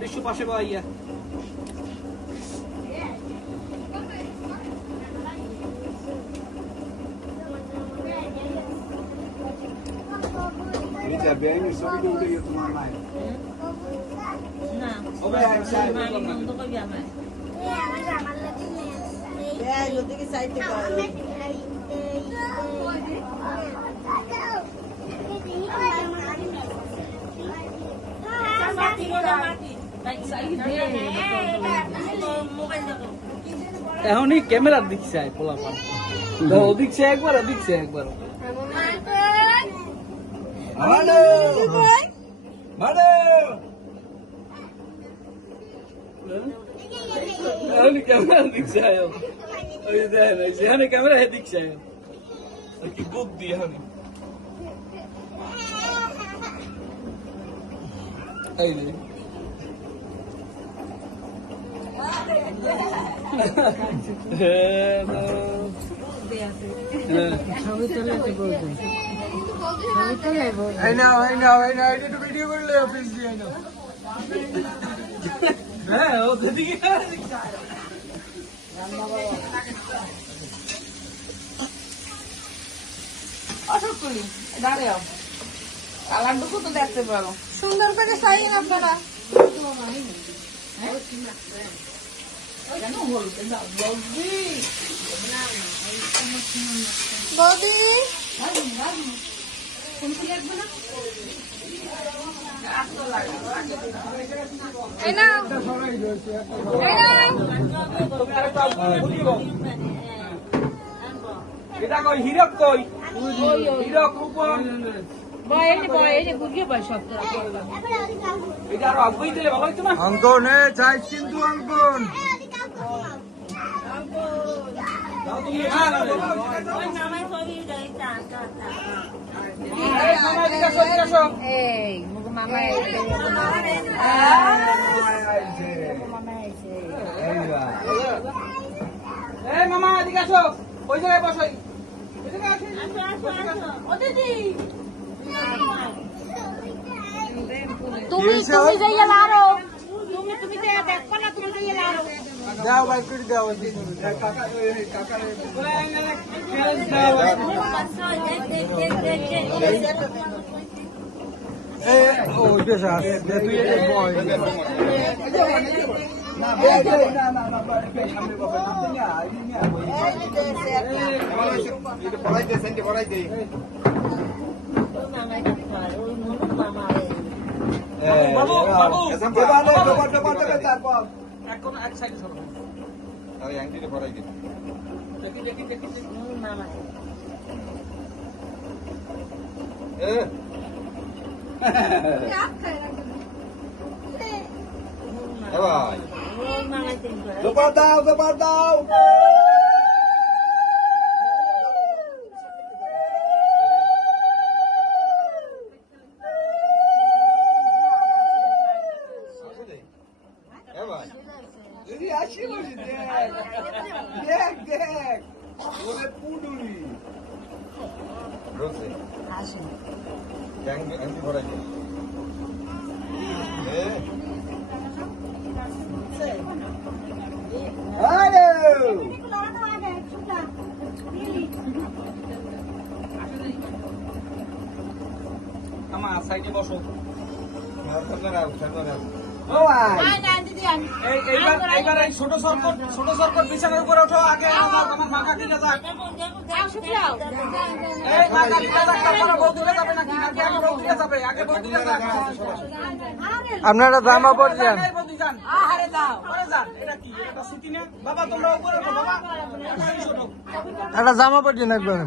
বিশ্ব পাশে পাইয়া এখনই ক্যামেরার দিক চাই পোলাপান ওদিক সে একবার ওদিক সে একবার ক্যামেরার দিক চাই ওই দেখেন সেখানে ক্যামেরা দিক চাই কি বুক দিয়ে আমি এই যে ভিডিও করলে অফিস দিয়ে হ্যাঁ ও দিকে অসুখ করি দাঁড়াও কালারটুকু তো দেখতে পারো সুন্দর করে চাইয়ে না আপনারা বৌদি এটা কই হিরক কই হিরক রূপম এটা আরো আগুই দিলে ভালো হইতো না অঙ্কন চাই কিন্তু অঙ্কন মামা এদিকে আসো ওই জায়গায় বসো তুমি যাইয়া লারো তুমি দেখো না তুমি যাইয়া লারো দাও ভাই করে দাও বাবু বাবু এখন এক সাইড সরো আরে আংটিটা পরাই দিন দেখি দেখি দেখি মামা দোপার দাও দোপার দাও দেখ দেখ ওরে পুডুলি রোজে আসে গ্যাং আমি ভরাই দিই হ্যালো আমার সাইডে বসো সামনে রাখো সামনে রাখো এইবার এই ছোট সরকট বিছানার উপরে ওঠো আগে আমার মা কাকিটা যাক এই মা কাকিটা যাক তারপরে বউ তুলে যাবে নাকি নাকি আগে বউ তুলে যাবে আগে বউ তুলে যাক আপনারা জামা পরে যান আরে যাও পরে যান এটা কি এটা সিটি না বাবা তোমরা উপরে ওঠো বাবা একটা জামা পরে যান একবার